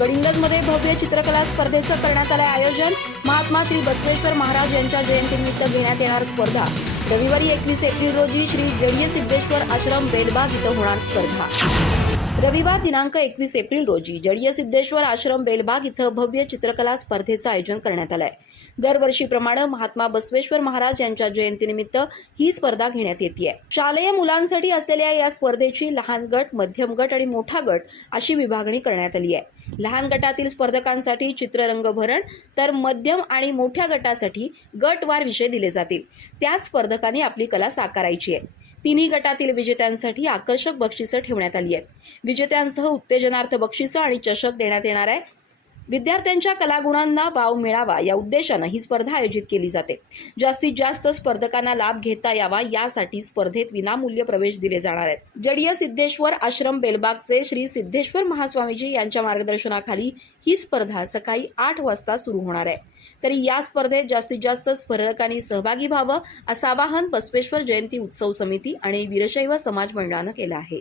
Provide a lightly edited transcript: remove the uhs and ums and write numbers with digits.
गडिंग्लजमध्ये भव्य चित्रकला स्पर्धेचं करण्यात आलं आयोजन। महात्मा श्री बसवेश्वर महाराज यांच्या जयंतीनिमित्त घेण्यात येणार स्पर्धा। रविवारी 21 एप्रिल रोजी श्री जडिय सिद्धेश्वर आश्रम बेलबाग इथं होणार स्पर्धा। रविवार दिनांक 21 एप्रिल रोजी जडिय सिद्धेश्वर आश्रम बेलबाग इथं भव्य चित्रकला स्पर्धेचं आयोजन करण्यात आलं आहे। दरवर्षीप्रमाणे महात्मा बसवेश्वर महाराज यांच्या जयंतीनिमित्त ही स्पर्धा घेण्यात येते। शालेय मुलांसाठी असलेल्या या स्पर्धेची लहान गट, मध्यम गट आणि मोठा गट अशी विभागणी करण्यात आली आहे। लहान गटातील स्पर्धकांसाठी चित्ररंगभरण तर मध्यम आणि मोठ्या गटासाठी गटवार विषय दिले जातील। त्याच स्पर्धकांनी आपली कला साकारायची आहे। तिन्ही गटातील विजेत्यांसाठी आकर्षक बक्षिसं ठेवण्यात आली आहेत। विजेत्यांसह उत्तेजनार्थ बक्षिसं आणि चषक देण्यात येणार आहे। विद्यार्थ्यांच्या कलागुणांना वाव मिळावा या उद्देशाने ही स्पर्धा आयोजित केली जाते। जास्तीत जास्त स्पर्धकांना लाभ घेता यावा यासाठी स्पर्धेत विनामूल्य प्रवेश दिले जाणार आहेत। जडिय सिद्धेश्वर आश्रम बेलबागचे श्री सिद्धेश्वर महास्वामीजी यांच्या मार्गदर्शनाखाली ही स्पर्धा सकाळी 8 वाजता सुरू होणार आहे। तरी या स्पर्धेत जास्तीत जास्त स्पर्धकांनी सहभागी व्हावं असं आवाहन बसवेश्वर जयंती उत्सव समिती आणि वीरशैव समाज मंडळानं केलं आहे।